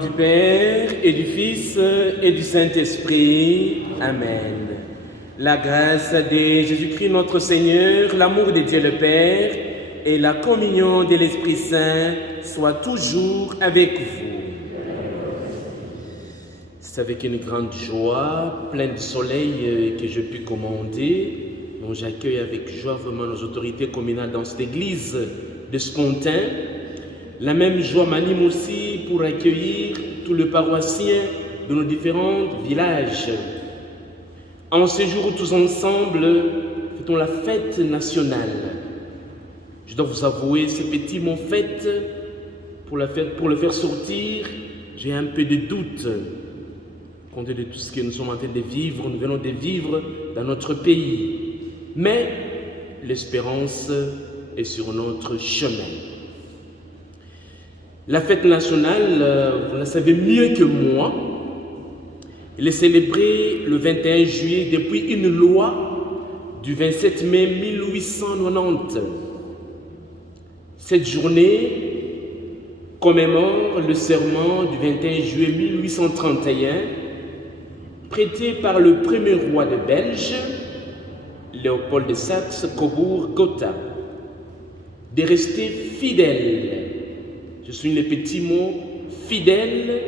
du Père et du Fils et du Saint-Esprit. Amen. La grâce de Jésus-Christ notre Seigneur, l'amour de Dieu le Père et la communion de l'Esprit Saint soient toujours avec vous. C'est avec une grande joie, pleine de soleil, que je puis commander. Donc j'accueille avec joie vraiment nos autorités communales dans cette église de Spontin. La même joie m'anime aussi pour accueillir tous les paroissiens de nos différents villages. En ce jour, tous ensemble, fêtons la fête nationale. Je dois vous avouer, ce petit mot fête, pour le faire sortir, j'ai un peu de doute. Compte tenu de tout ce que nous sommes en train de vivre, nous venons de vivre dans notre pays. Mais l'espérance est sur notre chemin. La fête nationale, vous la savez mieux que moi, elle est célébrée le 21 juillet depuis une loi du 27 mai 1890. Cette journée commémore le serment du 21 juillet 1831 prêté par le premier roi de Belge, Léopold de Saxe-Cobourg-Gotha, de rester fidèle. Je suis les petits mots fidèle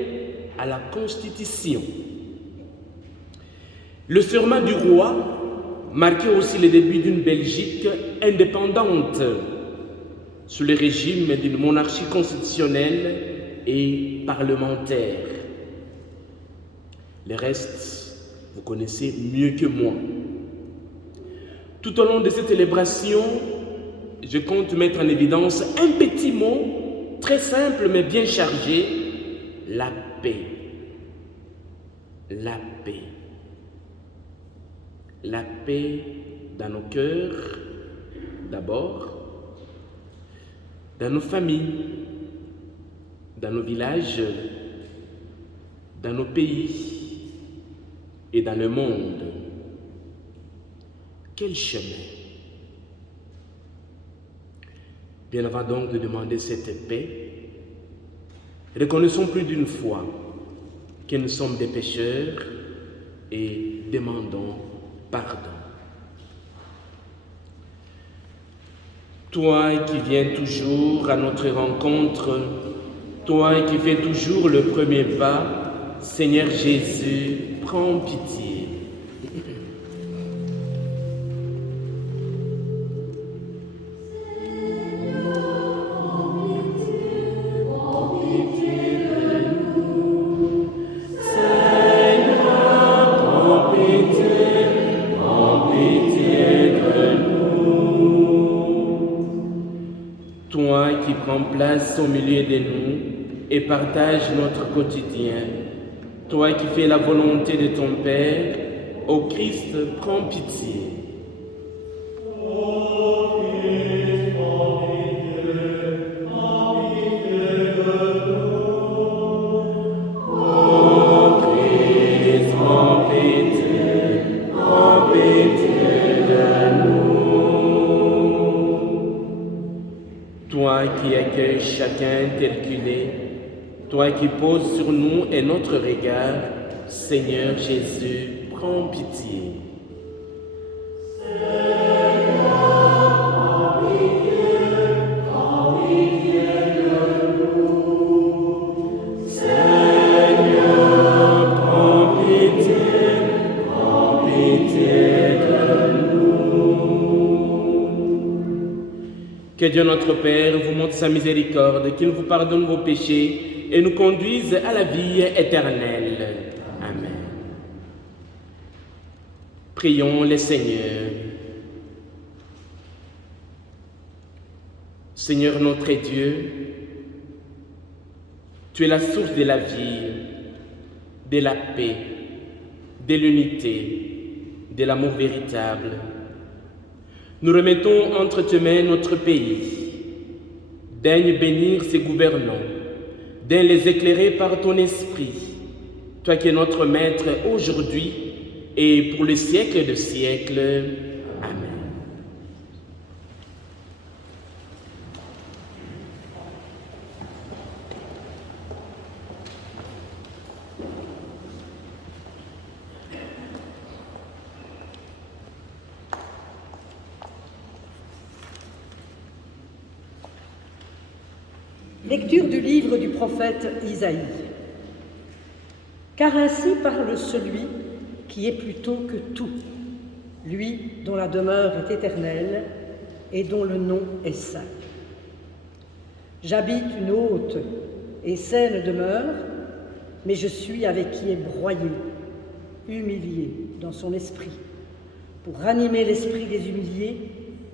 à la Constitution. Le serment du roi marquait aussi le début d'une Belgique indépendante sous le régime d'une monarchie constitutionnelle et parlementaire. Le reste, vous connaissez mieux que moi. Tout au long de cette célébration, je compte mettre en évidence un petit mot très simple mais bien chargé, la paix. La paix. La paix dans nos cœurs, d'abord, dans nos familles, dans nos villages, dans nos pays et dans le monde. Quel chemin? Bien avant donc de demander cette paix, reconnaissons plus d'une fois que nous sommes des pécheurs et demandons pardon. Toi qui viens toujours à notre rencontre, toi qui fais toujours le premier pas, Seigneur Jésus, prends pitié. Toi qui prends place au milieu de nous et partage notre quotidien, toi qui fais la volonté de ton Père, ô Christ, prends pitié. Toi qui accueilles chacun tel qu'il est, toi qui poses sur nous et notre regard, Seigneur Jésus, prends pitié. Que Dieu notre Père vous montre sa miséricorde, qu'il vous pardonne vos péchés et nous conduise à la vie éternelle. Amen. Prions le Seigneur. Seigneur notre Dieu, tu es la source de la vie, de la paix, de l'unité, de l'amour véritable. Nous remettons entre tes mains notre pays. Daigne bénir ses gouvernants, daigne les éclairer par ton esprit, toi qui es notre Maître aujourd'hui et pour les siècles de siècles. Amen. Lecture du livre du prophète Isaïe. Car ainsi parle celui qui est plutôt que tout, lui dont la demeure est éternelle et dont le nom est saint. J'habite une haute et saine demeure, mais je suis avec qui est broyé, humilié dans son esprit, pour ranimer l'esprit des humiliés,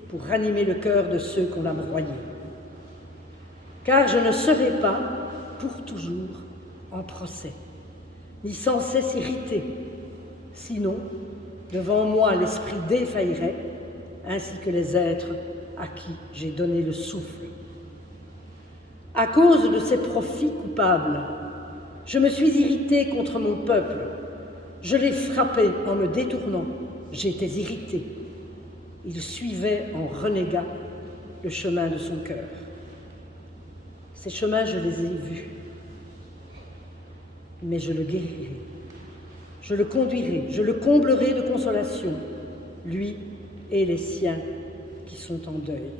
pour ranimer le cœur de ceux qu'on a broyés. Car je ne serai pas pour toujours en procès, ni sans cesse irrité, sinon devant moi l'esprit défaillerait, ainsi que les êtres à qui j'ai donné le souffle. À cause de ces profits coupables, je me suis irrité contre mon peuple, je l'ai frappé en me détournant, j'étais irrité. Il suivait en renégat le chemin de son cœur. Ces chemins, je les ai vus, mais je le guérirai, je le conduirai, je le comblerai de consolation, lui et les siens qui sont en deuil.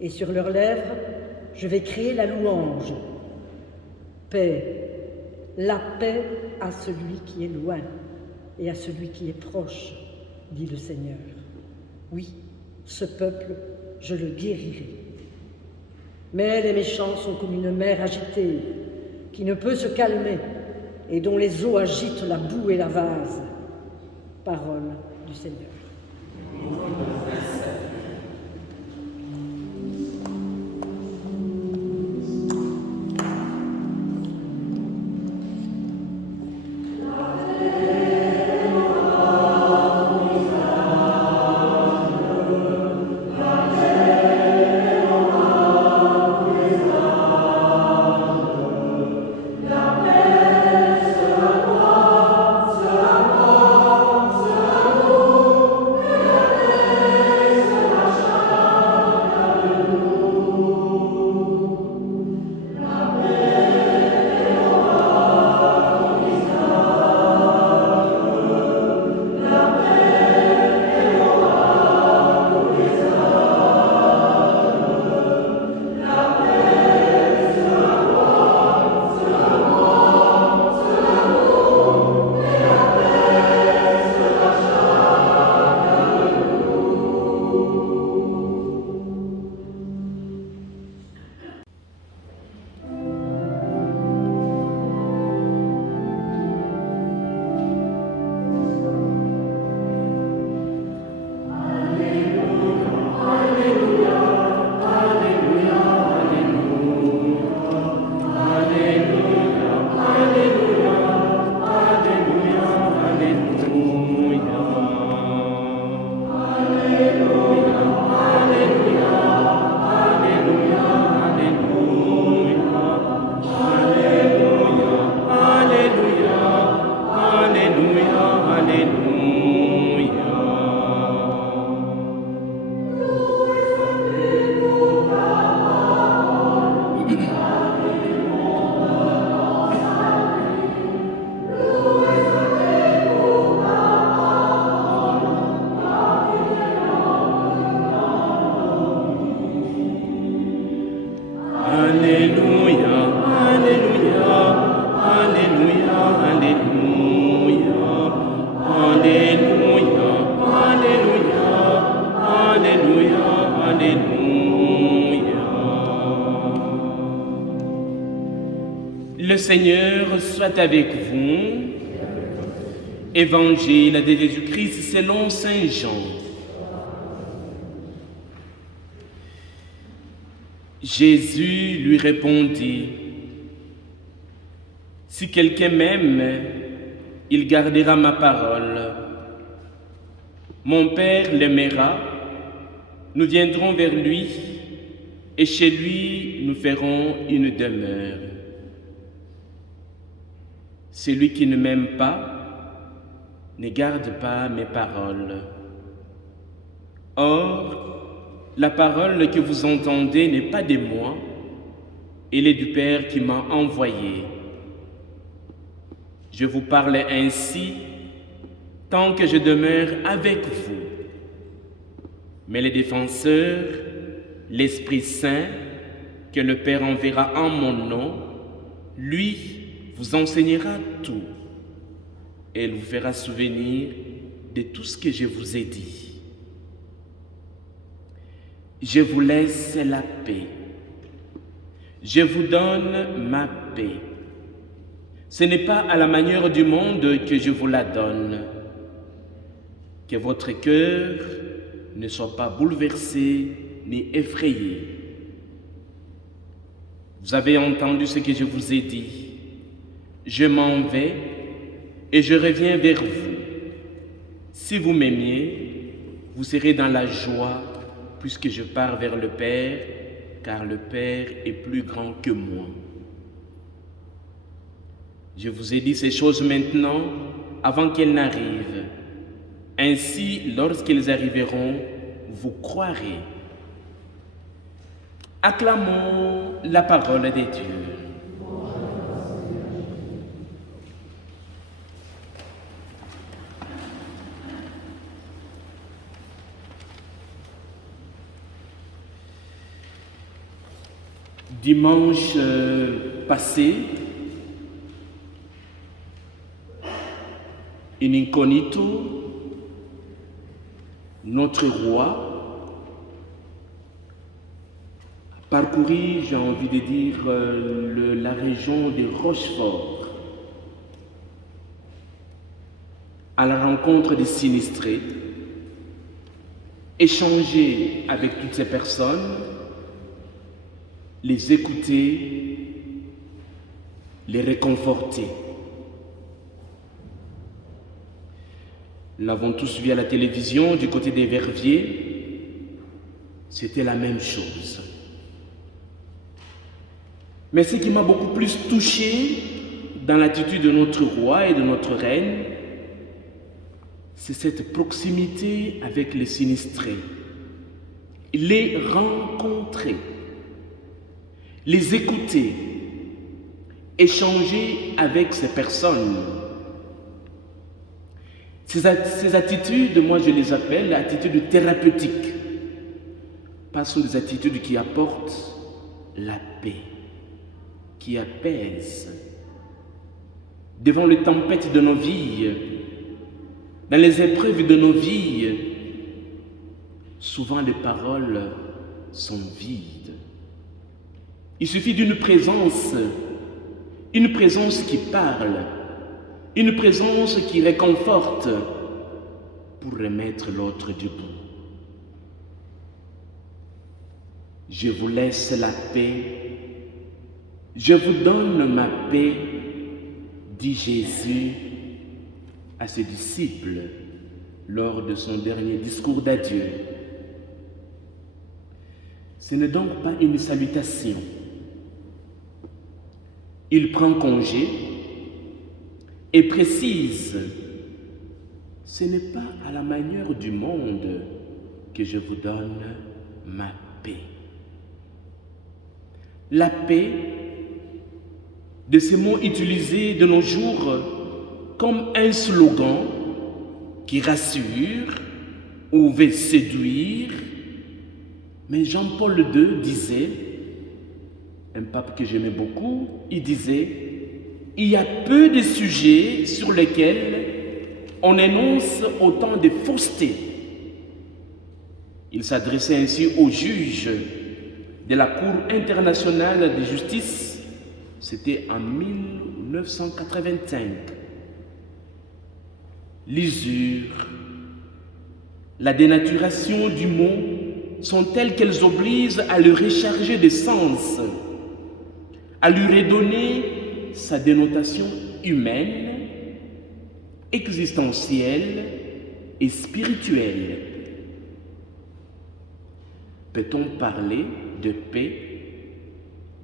Et sur leurs lèvres, je vais créer la louange. Paix, la paix à celui qui est loin et à celui qui est proche, dit le Seigneur. Oui, ce peuple, je le guérirai. Mais les méchants sont comme une mer agitée, qui ne peut se calmer, et dont les eaux agitent la boue et la vase. Parole du Seigneur. Le Seigneur soit avec vous. Évangile de Jésus-Christ selon Saint Jean. Jésus lui répondit, « Si quelqu'un m'aime, il gardera ma parole. Mon Père l'aimera, nous viendrons vers lui, et chez lui nous ferons une demeure. Celui qui ne m'aime pas ne garde pas mes paroles. Or, la parole que vous entendez n'est pas de moi, elle est du Père qui m'a envoyé. Je vous parle ainsi tant que je demeure avec vous. Mais les défenseurs, l'Esprit Saint, que le Père enverra en mon nom, lui vous enseignera tout et il vous fera souvenir de tout ce que je vous ai dit. Je vous laisse la paix. Je vous donne ma paix. Ce n'est pas à la manière du monde que je vous la donne. Que votre cœur ne soit pas bouleversé ni effrayé. Vous avez entendu ce que je vous ai dit. Je m'en vais et je reviens vers vous. Si vous m'aimiez, vous serez dans la joie puisque je pars vers le Père, car le Père est plus grand que moi. Je vous ai dit ces choses maintenant avant qu'elles n'arrivent. Ainsi, lorsqu'elles arriveront, vous croirez. Acclamons la parole de Dieu. Dimanche passé, in incognito, notre roi parcourit, j'ai envie de dire, la région de Rochefort à la rencontre des sinistrés, échanger avec toutes ces personnes, les écouter, les réconforter. Nous l'avons tous vu à la télévision, du côté des Verviers, c'était la même chose. Mais ce qui m'a beaucoup plus touché dans l'attitude de notre roi et de notre reine, c'est cette proximité avec les sinistrés. Les rencontrer, les écouter, échanger avec ces personnes. Ces attitudes, moi je les appelle attitudes thérapeutiques, parce que ce sont des attitudes qui apportent la paix, qui apaisent. Devant les tempêtes de nos vies, dans les épreuves de nos vies, souvent les paroles sont vides. Il suffit d'une présence qui parle, une présence qui réconforte pour remettre l'autre debout. Je vous laisse la paix, je vous donne ma paix, dit Jésus à ses disciples lors de son dernier discours d'adieu. Ce n'est donc pas une salutation. Il prend congé et précise, ce n'est pas à la manière du monde que je vous donne ma paix. La paix, de ces mots utilisés de nos jours comme un slogan qui rassure ou veut séduire, mais Jean-Paul II disait, un pape que j'aimais beaucoup, il disait, il y a peu de sujets sur lesquels on énonce autant de fausseté. Il s'adressait ainsi aux juges de la Cour internationale de justice, c'était en 1985. L'usure, la dénaturation du mot sont telles qu'elles obligent à le recharger de sens, à lui redonner sa dénotation humaine, existentielle et spirituelle. Peut-on parler de paix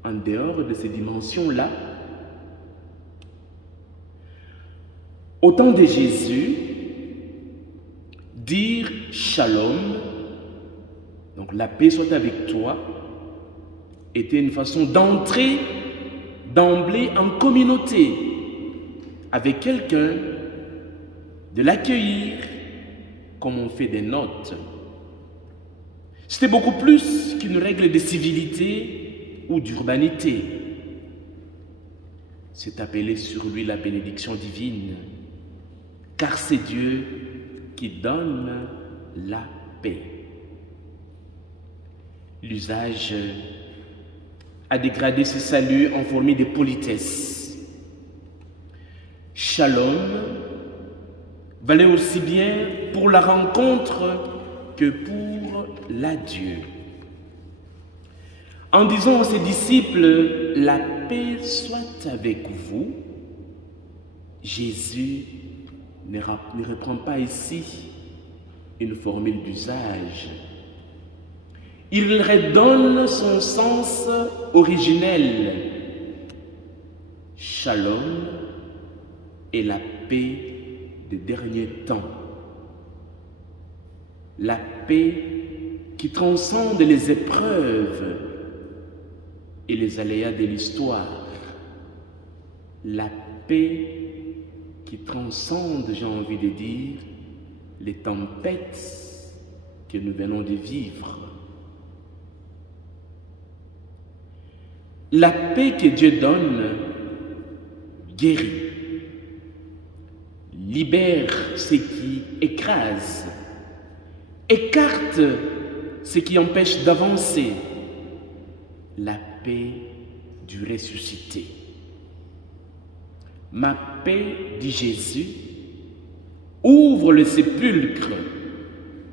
en dehors de ces dimensions-là? Au temps de Jésus, dire shalom, donc la paix soit avec toi, était une façon d'entrer d'emblée en communauté avec quelqu'un, de l'accueillir comme on fait des notes. C'était beaucoup plus qu'une règle de civilité ou d'urbanité. C'est appeler sur lui la bénédiction divine, car c'est Dieu qui donne la paix. L'usage a dégradé ce salut en formule de politesse. Shalom valait aussi bien pour la rencontre que pour l'adieu. En disant à ses disciples, la paix soit avec vous, Jésus ne reprend pas ici une formule d'usage. Il redonne son sens originel. Shalom est la paix des derniers temps. La paix qui transcende les épreuves et les aléas de l'histoire. La paix qui transcende, j'ai envie de dire, les tempêtes que nous venons de vivre. La paix que Dieu donne guérit, libère ce qui écrase, écarte ce qui empêche d'avancer. La paix du ressuscité. Ma paix, dit Jésus, ouvre le sépulcre,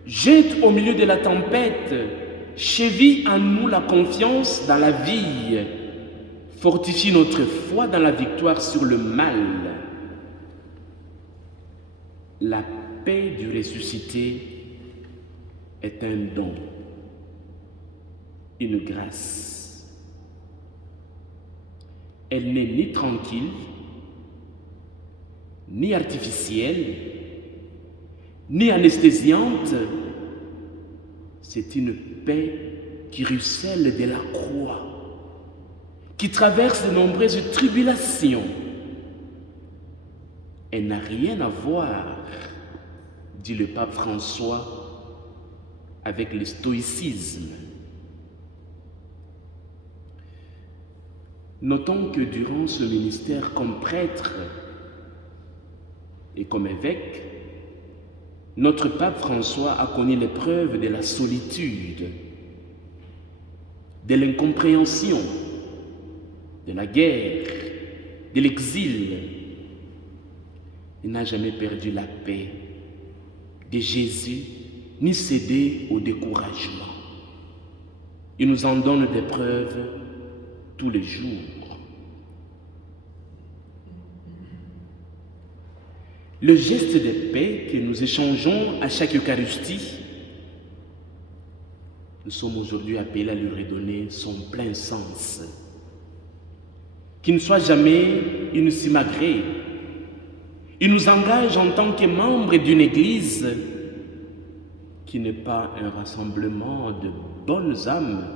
jette au milieu de la tempête, cheville en nous la confiance dans la vie, fortifie notre foi dans la victoire sur le mal. La paix du ressuscité est un don, une grâce. Elle n'est ni tranquille, ni artificielle, ni anesthésiante. C'est une paix qui ruisselle de la croix, qui traverse de nombreuses tribulations. Elle n'a rien à voir, dit le pape François, avec le stoïcisme. Notons que durant ce ministère comme prêtre et comme évêque, notre pape François a connu l'épreuve de la solitude, de l'incompréhension, de la guerre, de l'exil. Il n'a jamais perdu la paix de Jésus, ni cédé au découragement. Il nous en donne des preuves tous les jours. Le geste de paix que nous échangeons à chaque Eucharistie, nous sommes aujourd'hui appelés à lui redonner son plein sens. Qu'il ne soit jamais une simagrée. Il nous engage en tant que membres d'une église qui n'est pas un rassemblement de bonnes âmes,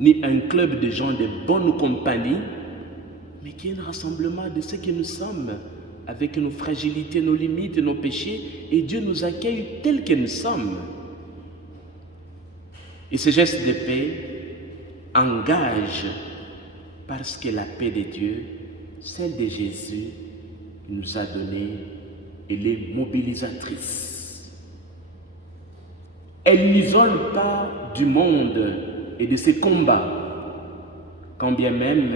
ni un club de gens de bonne compagnie, mais qui est un rassemblement de ce que nous sommes, avec nos fragilités, nos limites, nos péchés, et Dieu nous accueille tels que nous sommes. Et ce geste de paix engage, parce que la paix de Dieu, celle de Jésus, nous a donné, elle est mobilisatrice. Elle n'isole pas du monde et de ses combats, quand bien même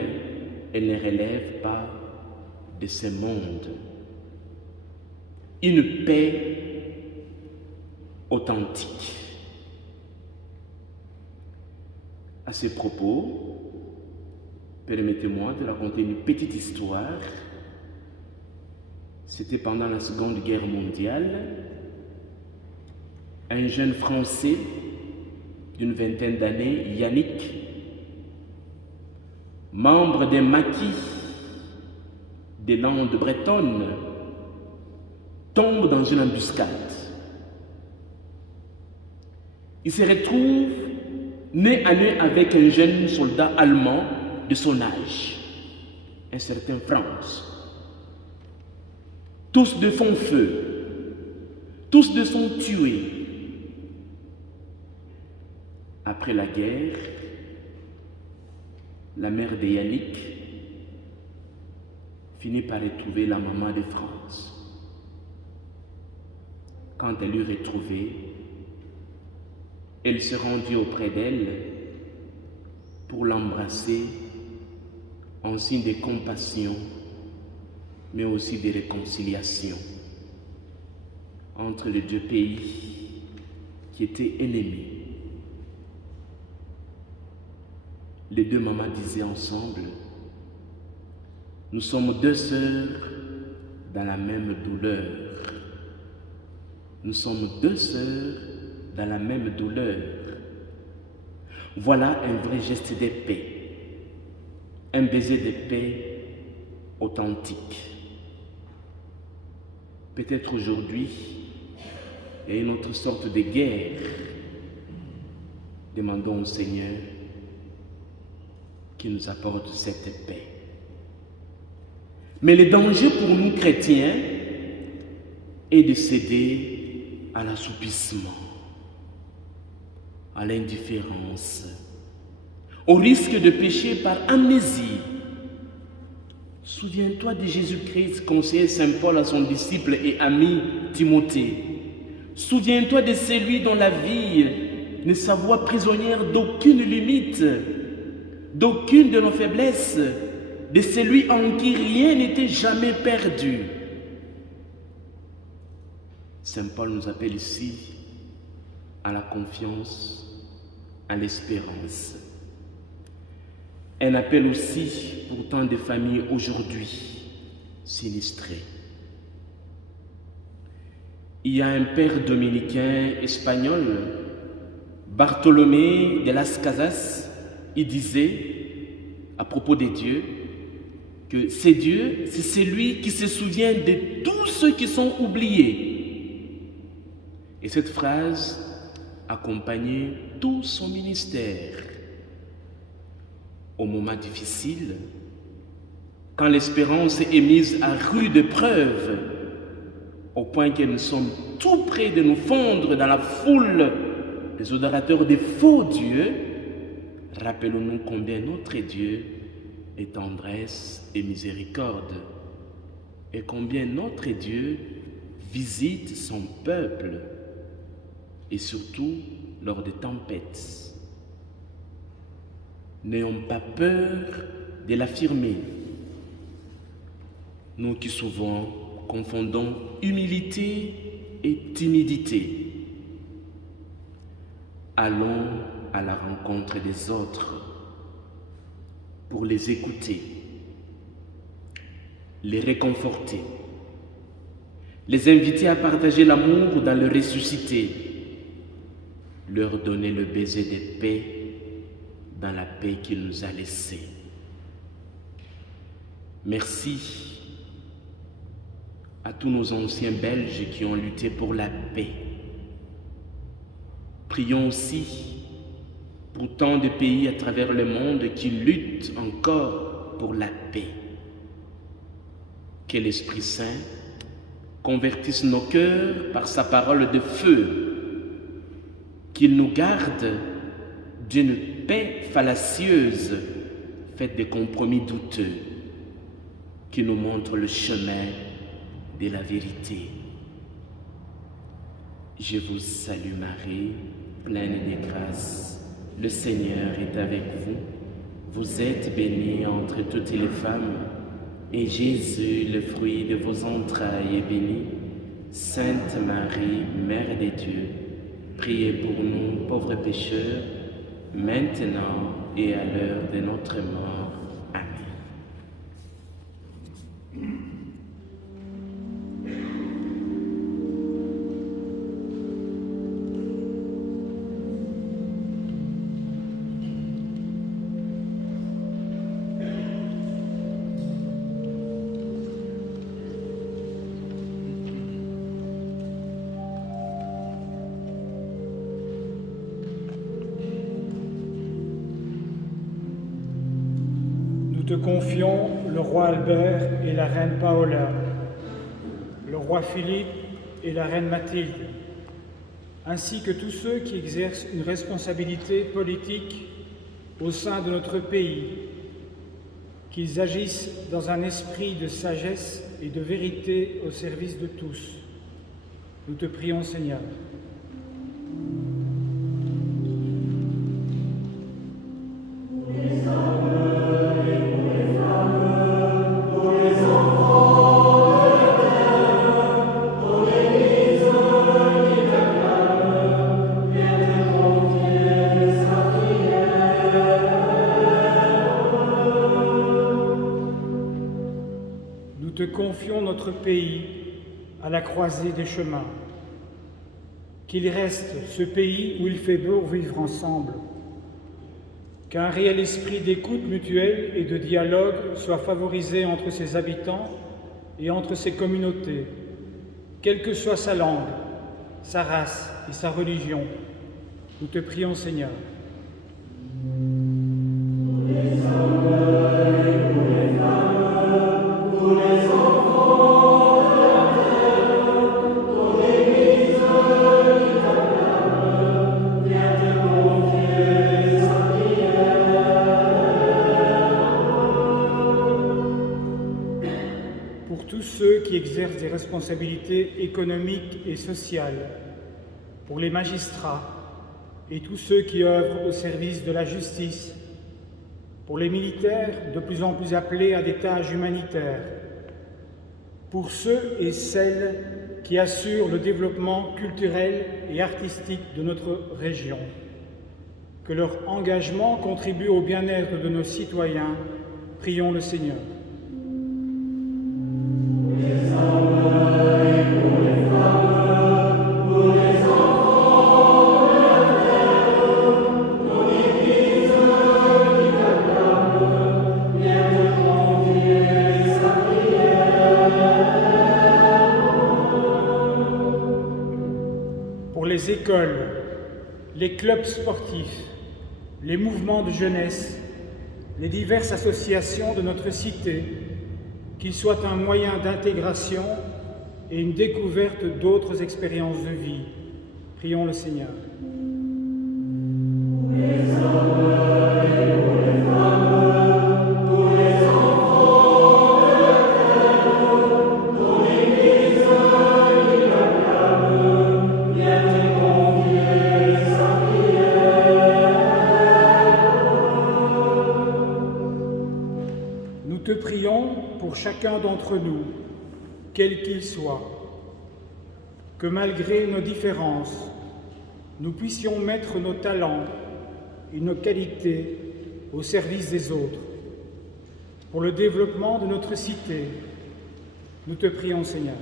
elle ne relève pas de ce monde. Une paix authentique. À ce propos, permettez-moi de raconter une petite histoire. C'était pendant la Seconde Guerre mondiale. Un jeune Français d'une vingtaine d'années, Yannick, membre des maquis des Landes bretonnes, tombe dans une embuscade. Il se retrouve nez à nez avec un jeune soldat allemand de son âge, un certain Franz. Tous deux font feu, tous deux sont tués. Après la guerre, la mère de Yannick finit par retrouver la maman de France. Quand elle l'eut retrouvée, elle se rendit auprès d'elle pour l'embrasser en signe de compassion, mais aussi de réconciliation entre les deux pays qui étaient ennemis. Les deux mamans disaient ensemble, nous sommes deux sœurs dans la même douleur. Nous sommes deux sœurs dans la même douleur. Voilà un vrai geste de paix, un baiser de paix authentique. Peut-être aujourd'hui, il y a une autre sorte de guerre. Demandons au Seigneur qu'il nous apporte cette paix. Mais le danger pour nous chrétiens est de céder à l'assoupissement, à l'indifférence, au risque de pécher par amnésie. Souviens-toi de Jésus-Christ, conseillait Saint Paul à son disciple et ami Timothée. Souviens-toi de celui dont la vie ne s'avoua prisonnière d'aucune limite, d'aucune de nos faiblesses, de celui en qui rien n'était jamais perdu. Saint Paul nous appelle ici à la confiance, à l'espérance. Un appel aussi pour tant de familles aujourd'hui sinistrées. Il y a un père dominicain espagnol, Bartolomé de las Casas, il disait à propos des dieux que c'est Dieu, c'est celui qui se souvient de tous ceux qui sont oubliés. Et cette phrase accompagnait tout son ministère. Au moment difficile, quand l'espérance est mise à rude épreuve, au point que nous sommes tout près de nous fondre dans la foule des adorateurs des faux dieux, rappelons-nous combien notre Dieu est tendresse et miséricorde, et combien notre Dieu visite son peuple, et surtout lors des tempêtes. N'ayons pas peur de l'affirmer, nous qui souvent confondons humilité et timidité. Allons à la rencontre des autres pour les écouter, les réconforter, les inviter à partager l'amour dans le ressuscité, leur donner le baiser de paix dans la paix qu'il nous a laissée. Merci à tous nos anciens Belges qui ont lutté pour la paix. Prions aussi pour tant de pays à travers le monde qui luttent encore pour la paix. Que l'Esprit Saint convertisse nos cœurs par sa parole de feu, qu'il nous garde d'une paix fallacieuse faite de compromis douteux, qui nous montre le chemin de la vérité. Je vous salue Marie, pleine de grâce. Le Seigneur est avec vous. Vous êtes bénie entre toutes les femmes, et Jésus, le fruit de vos entrailles, est béni. Sainte Marie, Mère de Dieu, priez pour nous, pauvres pécheurs, maintenant et à l'heure de notre mort. Amen. Nous te confions le roi Albert et la reine Paola, le roi Philippe et la reine Mathilde, ainsi que tous ceux qui exercent une responsabilité politique au sein de notre pays qu'ils agissent dans un esprit de sagesse et de vérité au service de tous. Nous te prions, Seigneur. Nous te confions notre pays à la croisée des chemins. Qu'il reste ce pays où il fait beau vivre ensemble. Qu'un réel esprit d'écoute mutuelle et de dialogue soit favorisé entre ses habitants et entre ses communautés, quelle que soit sa langue, sa race et sa religion. Nous te prions, Seigneur. Qui exercent des responsabilités économiques et sociales, pour les magistrats et tous ceux qui œuvrent au service de la justice, pour les militaires de plus en plus appelés à des tâches humanitaires, pour ceux et celles qui assurent le développement culturel et artistique de notre région. Que leur engagement contribue au bien-être de nos citoyens. Prions le Seigneur. Pour les écoles, les clubs sportifs, les mouvements de jeunesse, les diverses associations de notre cité, qu'ils soient un moyen d'intégration et une découverte d'autres expériences de vie. Prions le Seigneur. Pour les hommes et pour les femmes, pour les enfants de la terre, pour l'Église qui t'acclame, viens te confier sa prière. Nous te prions pour chacun d'entre nous, quel qu'il soit, que malgré nos différences, nous puissions mettre nos talents et nos qualités au service des autres. Pour le développement de notre cité, nous te prions, Seigneur.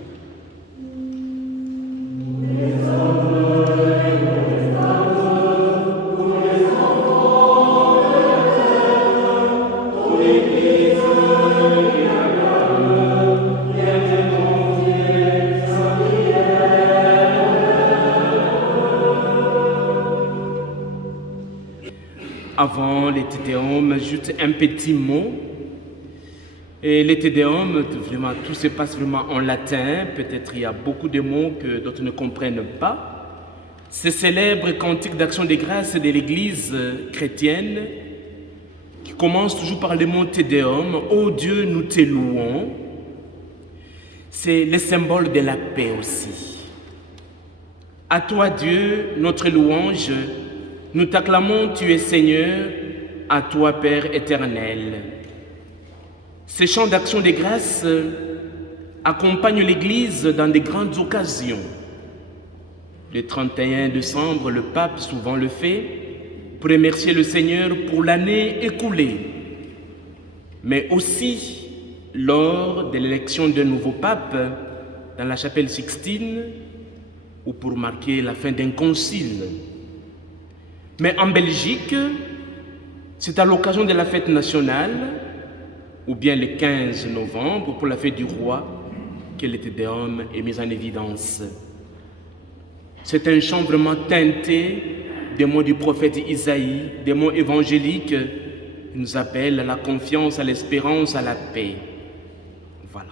Avant les Te Deum, juste un petit mot. Et les Te Deum, vraiment, tout se passe vraiment en latin. Peut-être il y a beaucoup de mots que d'autres ne comprennent pas. Ce célèbre cantique d'action de grâce de l'Église chrétienne qui commence toujours par le mot Te Deum. Ô Dieu, nous te louons. C'est le symbole de la paix aussi. À toi, Dieu, notre louange. Nous t'acclamons, tu es Seigneur, à toi Père éternel. Ces chants d'action de grâce accompagnent l'Église dans de grandes occasions. Le 31 décembre, le pape souvent le fait pour remercier le Seigneur pour l'année écoulée, mais aussi lors de l'élection d'un nouveau pape dans la chapelle Sixtine ou pour marquer la fin d'un concile. Mais en Belgique, c'est à l'occasion de la fête nationale, ou bien le 15 novembre, pour la fête du roi, que le Te Deum est mis en évidence. C'est un chant vraiment teinté des mots du prophète Isaïe, des mots évangéliques qui nous appellent à la confiance, à l'espérance, à la paix. Voilà.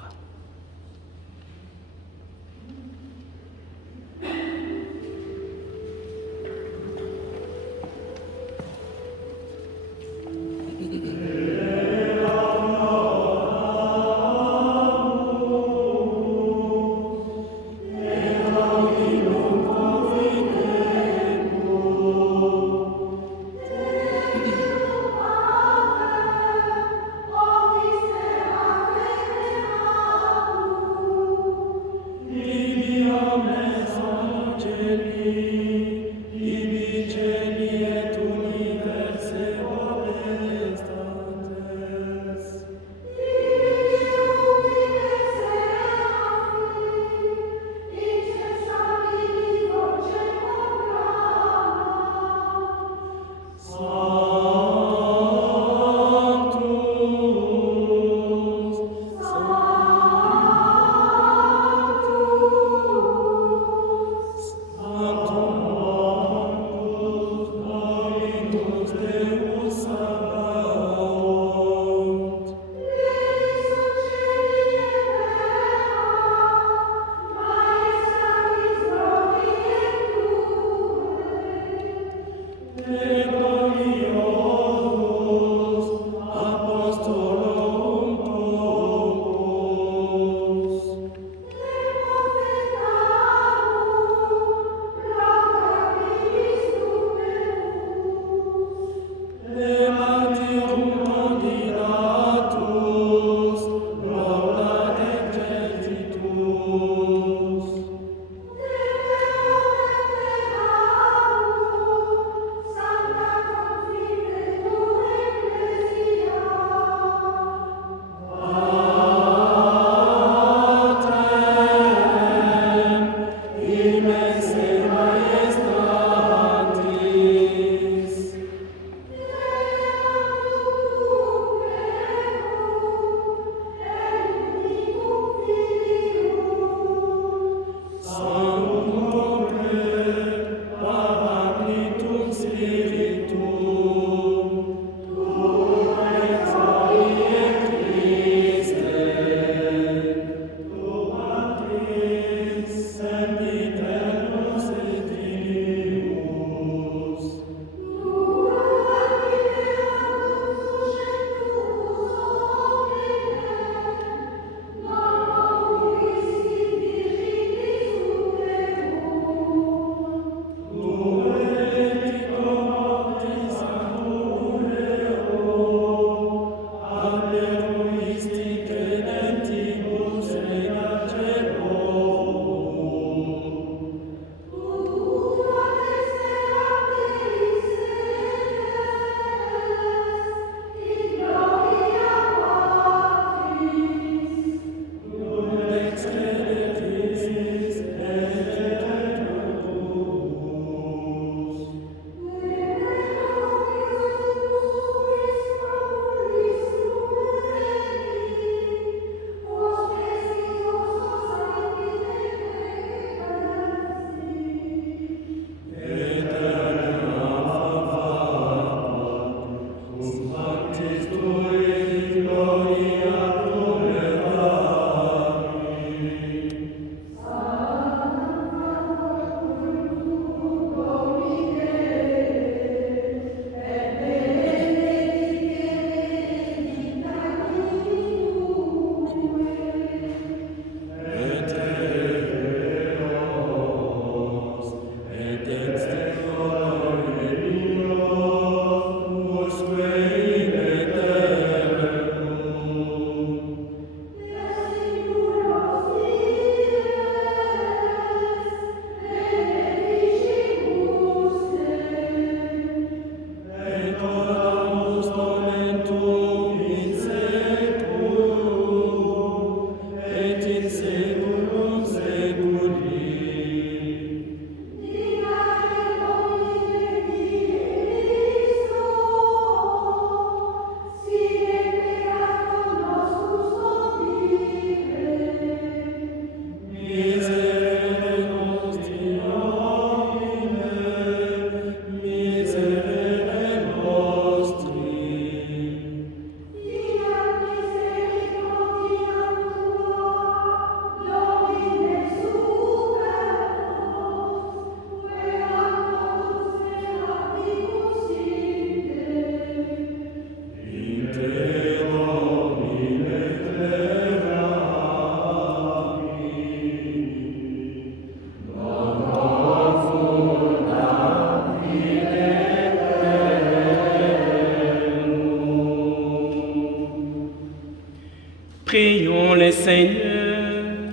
Prions le Seigneur.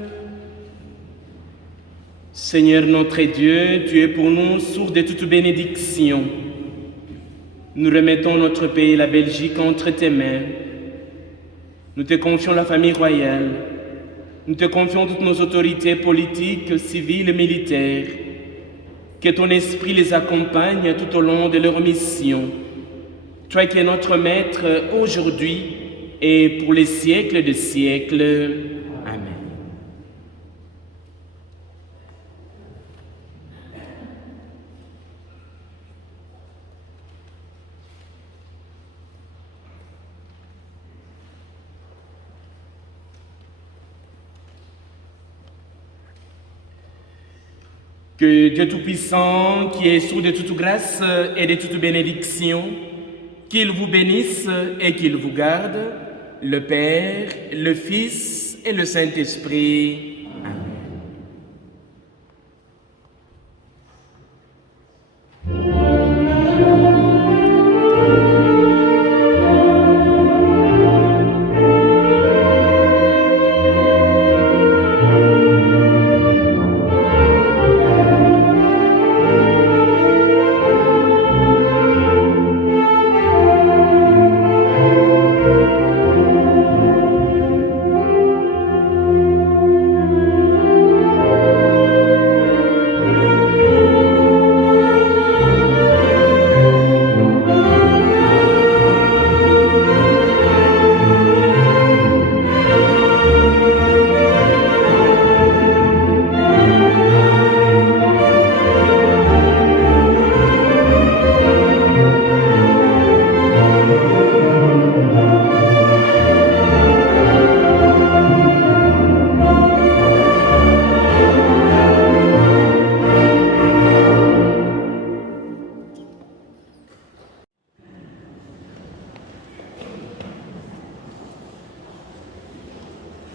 Seigneur notre Dieu, tu es pour nous source de toute bénédiction. Nous remettons notre pays, la Belgique, entre tes mains. Nous te confions la famille royale. Nous te confions toutes nos autorités politiques, civiles et militaires. Que ton esprit les accompagne tout au long de leur mission. Toi qui es notre Maître aujourd'hui et pour les siècles des siècles. Amen. Que Dieu Tout-Puissant, qui est sourd de toute grâce et de toute bénédiction, qu'il vous bénisse et qu'il vous garde, le Père, le Fils et le Saint-Esprit.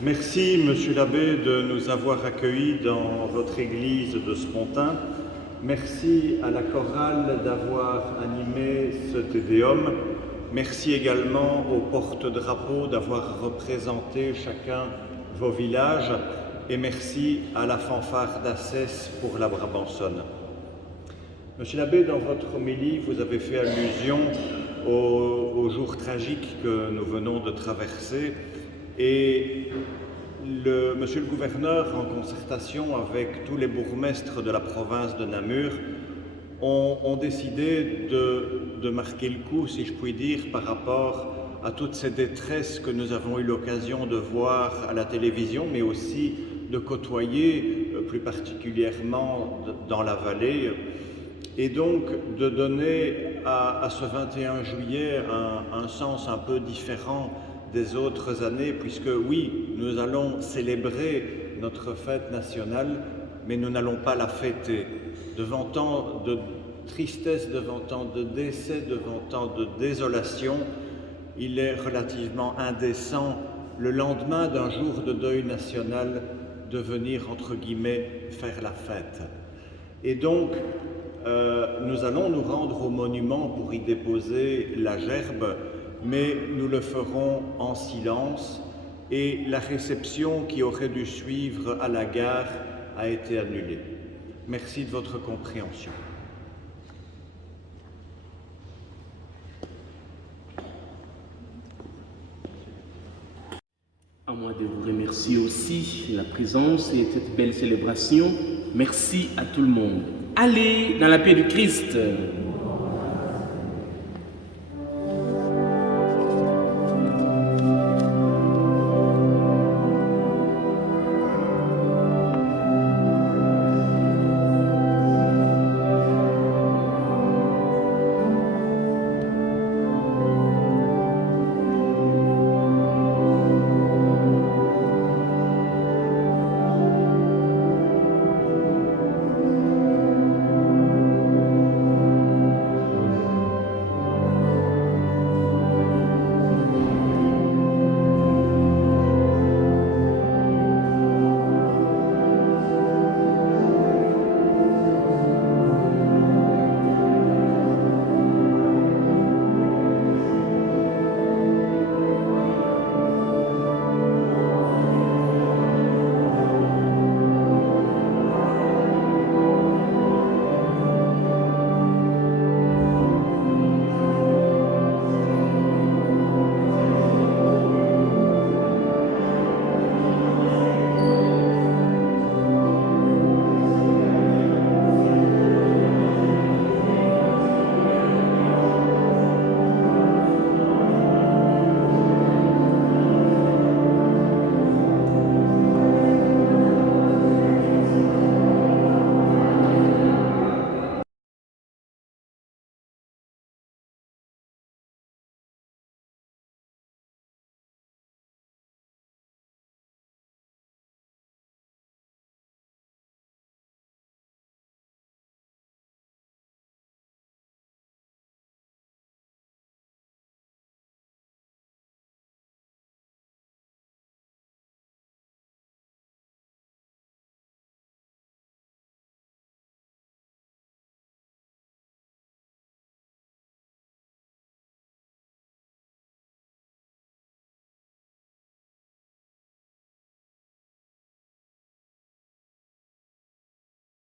Merci, Monsieur l'abbé, de nous avoir accueillis dans votre église de Spontin. Merci à la chorale d'avoir animé ce Te Deum. Merci également aux porte-drapeaux d'avoir représenté chacun vos villages. Et merci à la fanfare d'Assès pour la Brabançonne. Monsieur l'abbé, dans votre homélie, vous avez fait allusion au jour tragique que nous venons de traverser. Et Monsieur le gouverneur, en concertation avec tous les bourgmestres de la province de Namur, ont décidé de marquer le coup, si je puis dire, par rapport à toutes ces détresses que nous avons eu l'occasion de voir à la télévision, mais aussi de côtoyer, plus particulièrement dans la vallée, et donc de donner à ce 21 juillet un sens un peu différent des autres années, puisque oui, nous allons célébrer notre fête nationale, mais nous n'allons pas la fêter. Devant tant de tristesse, devant tant de décès, devant tant de désolation, il est relativement indécent, le lendemain d'un jour de deuil national, de venir, entre guillemets, faire la fête. Et donc, nous allons nous rendre au monument pour y déposer la gerbe, mais nous le ferons en silence et la réception qui aurait dû suivre à la gare a été annulée. Merci de votre compréhension. À moi de vous remercier aussi la présence et cette belle célébration. Merci à tout le monde. Allez dans la paix du Christ.